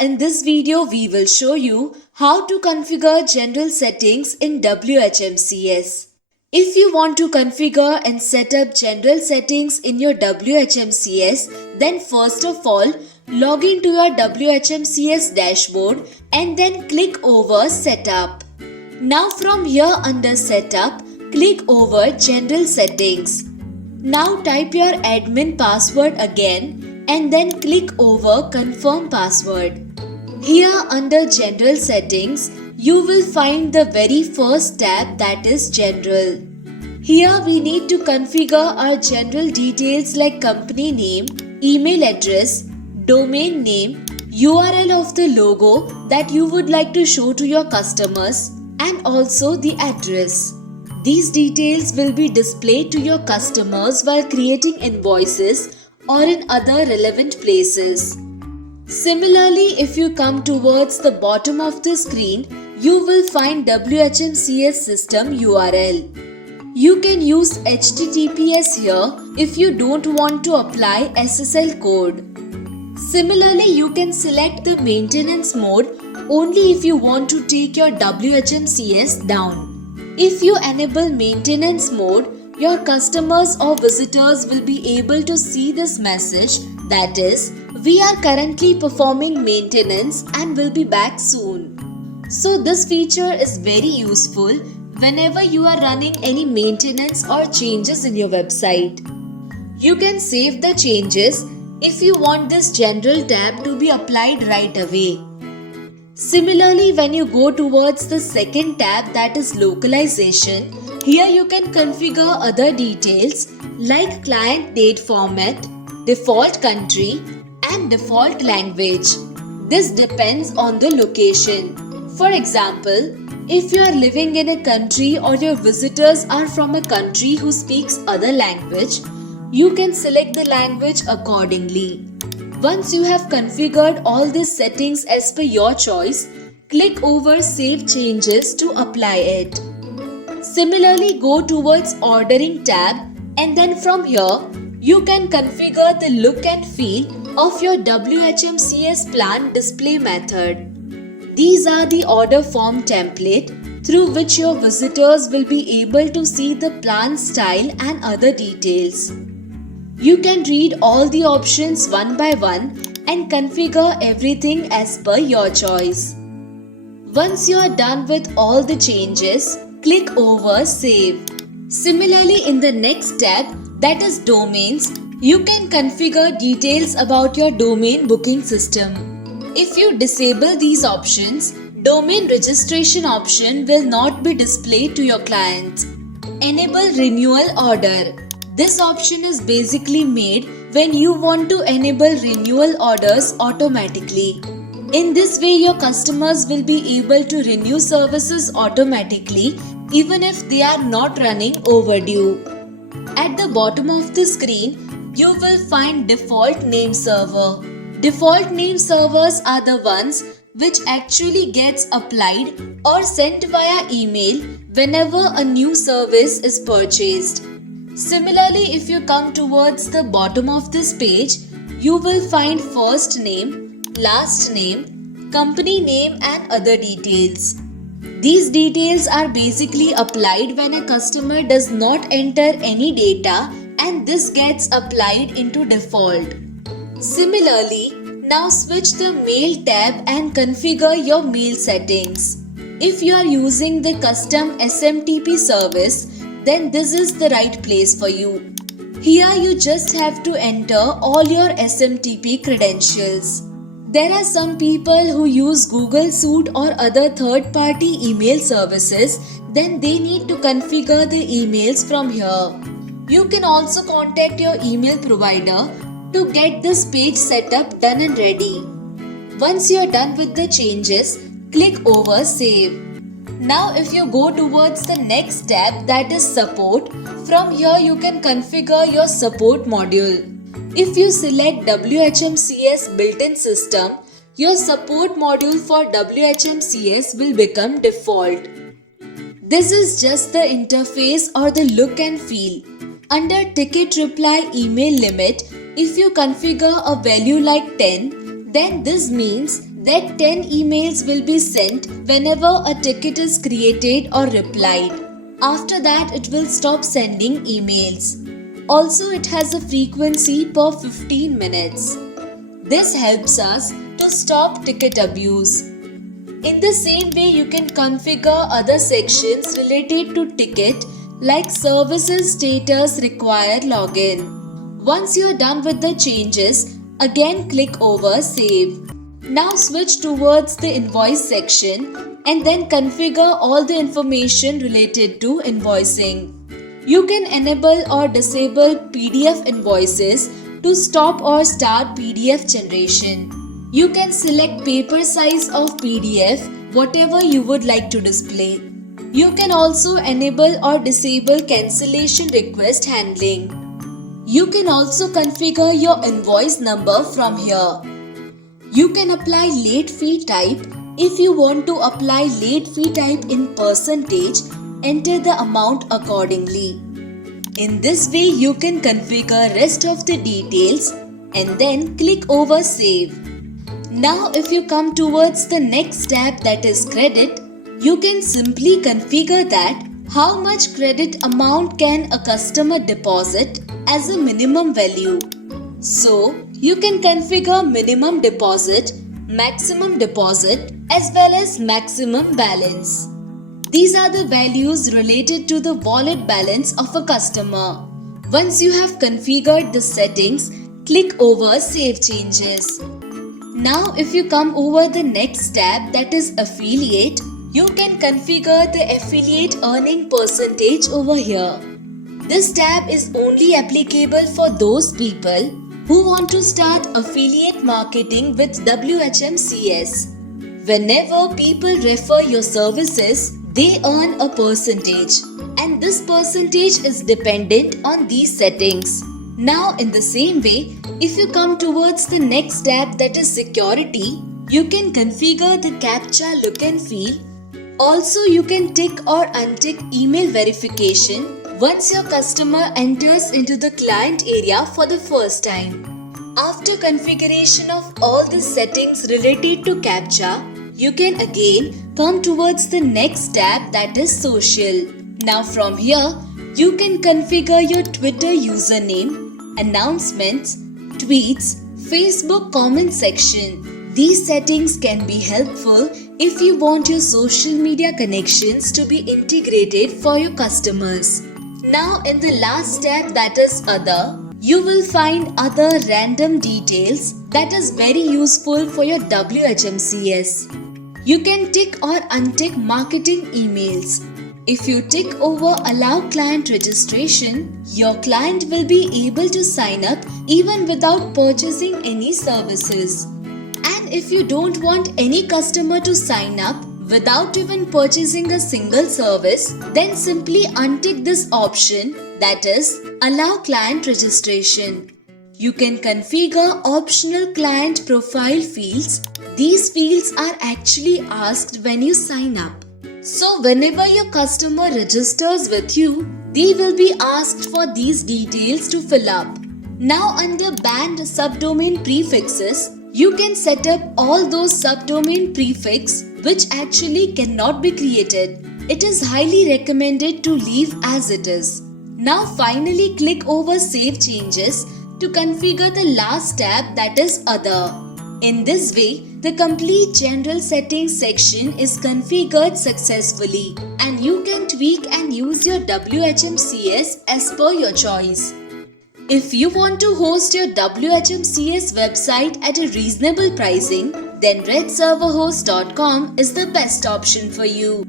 in this video we will show you how to configure general settings in WHMCS. If you want to configure and set up general settings in your WHMCS, then first of all, log into your WHMCS dashboard and then click over Setup. Now from here under Setup, click over General Settings. Now type your admin password again and then click over Confirm Password. Here under General Settings, you will find the very first tab, that is General. Here we need to configure our general details like company name, email address, domain name, URL of the logo that you would like to show to your customers, and also the address. These details will be displayed to your customers while creating invoices or in other relevant places. Similarly, if you come towards the bottom of the screen, you will find WHMCS system URL. You can use HTTPS here if you don't want to apply SSL code. Similarly, you can select the maintenance mode only if you want to take your WHMCS down. If you enable maintenance mode, your customers or visitors will be able to see this message, that is, we are currently performing maintenance and will be back soon. So this feature is very useful whenever you are running any maintenance or changes in your website. You can save the changes if you want this general tab to be applied right away. Similarly, when you go towards the second tab, that is Localization, here you can configure other details like client date format, default country and default language. This depends on the location. For example, if you are living in a country or your visitors are from a country who speaks other language, you can select the language accordingly. Once you have configured all these settings as per your choice, click over Save Changes to apply it. Similarly, go towards Ordering tab and then from here, you can configure the look and feel of your WHMCS plan display method. These are the order form template through which your visitors will be able to see the plan style and other details. You can read all the options one by one and configure everything as per your choice. Once you are done with all the changes, click over Save. Similarly, in the next tab, that is Domains, you can configure details about your domain booking system. If you disable these options, domain registration option will not be displayed to your clients. Enable Renewal Order. This option is basically made when you want to enable renewal orders automatically. In this way, your customers will be able to renew services automatically even if they are not running overdue. At the bottom of the screen, you will find Default Name Server. Default name servers are the ones which actually gets applied or sent via email whenever a new service is purchased. Similarly, if you come towards the bottom of this page, you will find first name, last name, company name and other details. These details are basically applied when a customer does not enter any data and this gets applied into default. Similarly, now switch the Mail tab and configure your mail settings. If you are using the custom SMTP service, then this is the right place for you. Here you just have to enter all your SMTP credentials. There are some people who use Google Suite or other third-party email services, then they need to configure the emails from here. You can also contact your email provider to get this page set up done and ready. Once you are done with the changes, click over Save. Now if you go towards the next tab, that is Support, from here you can configure your support module. If you select WHMCS built-in system, your support module for WHMCS will become default. This is just the interface or the look and feel. Under Ticket Reply Email Limit, if you configure a value like 10, then this means that 10 emails will be sent whenever a ticket is created or replied. After that, it will stop sending emails. Also, it has a frequency per 15 minutes. This helps us to stop ticket abuse. In the same way, you can configure other sections related to ticket like services status require login. Once you are done with the changes, again click over Save. Now switch towards the invoice section and then configure all the information related to invoicing. You can enable or disable PDF invoices to stop or start PDF generation. You can select paper size of PDF, whatever you would like to display. You can also enable or disable cancellation request handling. You can also configure your invoice number from here. You can apply late fee type. If you want to apply late fee type in percentage, enter the amount accordingly. In this way, you can configure rest of the details and then click over Save. Now if you come towards the next tab, that is credit, you can simply configure that how much credit amount can a customer deposit as a minimum value. So you can configure minimum deposit, maximum deposit as well as maximum balance. These are the values related to the wallet balance of a customer. Once you have configured the settings, click over Save Changes. Now if you come over the next tab, that is Affiliate, you can configure the affiliate earning percentage over here. This tab is only applicable for those people who want to start affiliate marketing with WHMCS. Whenever people refer your services, they earn a percentage, and this percentage is dependent on these settings. Now in the same way, if you come towards the next tab, that is Security, you can configure the CAPTCHA look and feel. Also, you can tick or untick email verification once your customer enters into the client area for the first time. After configuration of all the settings related to CAPTCHA, you can again come towards the next tab, that is Social. Now from here, you can configure your Twitter username, announcements, tweets, Facebook comment section. These settings can be helpful if you want your social media connections to be integrated for your customers. Now in the last tab, that is Other, you will find other random details that is very useful for your WHMCS. You can tick or untick marketing emails. If you tick over Allow Client Registration, your client will be able to sign up even without purchasing any services. And if you don't want any customer to sign up without even purchasing a single service, then simply untick this option, that is Allow Client Registration. You can configure optional client profile fields. These fields are actually asked when you sign up. So whenever your customer registers with you, they will be asked for these details to fill up. Now under banned subdomain prefixes, you can set up all those subdomain prefix which actually cannot be created. It is highly recommended to leave as it is. Now finally click over Save Changes to configure the last tab, that is Other. In this way, the complete general settings section is configured successfully and you can tweak and use your WHMCS as per your choice. If you want to host your WHMCS website at a reasonable pricing, then redserverhost.com is the best option for you.